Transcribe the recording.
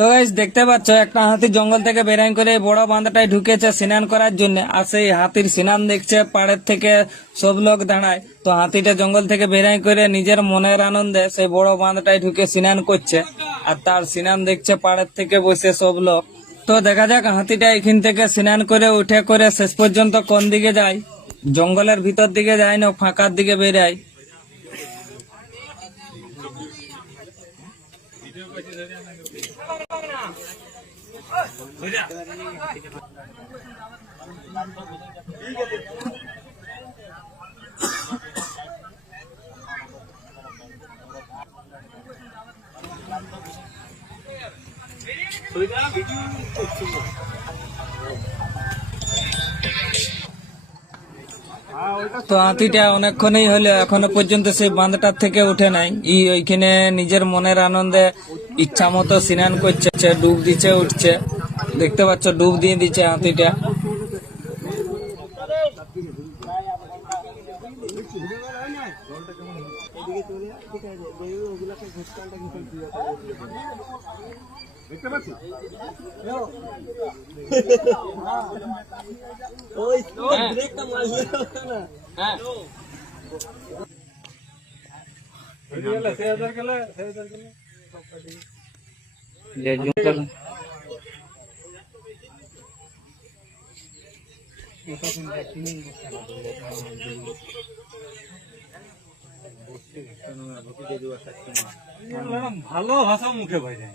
তো গাইস দেখতে পাচ্ছ একটা হাতি জঙ্গল থেকে বেরাই করে এই বড় বাঁধটায় ঢুকেছে স্নান করার জন্য। আর সেই হাতির স্নান দেখছে পাড়ের থেকে সব লোক দাঁড়ায়। তো হাতিটা জঙ্গল থেকে বেরাই করে নিজের মনের আনন্দে সেই বড় বাঁধটায় ঢুকে স্নান করছে। আর তার স্নান দেখছে পাড়ের থেকে বসে সব লোক। তো দেখা যাক হাতিটা এখান থেকে স্নান করে উঠে করে শেষ পর্যন্ত কোন দিকে যায়। জঙ্গলের ভিতর দিকে যায় না ফাঁকার দিকে বেরায়। তো হাতিটা অনেকক্ষণই হলো এখনো পর্যন্ত সেই বাঁধটার থেকে উঠে নাই। ওইখানে নিজের মনের আনন্দে ইচ্ছা মতো স্নান করছে, ডুব দিচ্ছে উঠছে। দেখতে পাচ্ছ ডুব দিয়ে দিচ্ছে হাতিটা। ভালো ভাষা মুখে বাইরে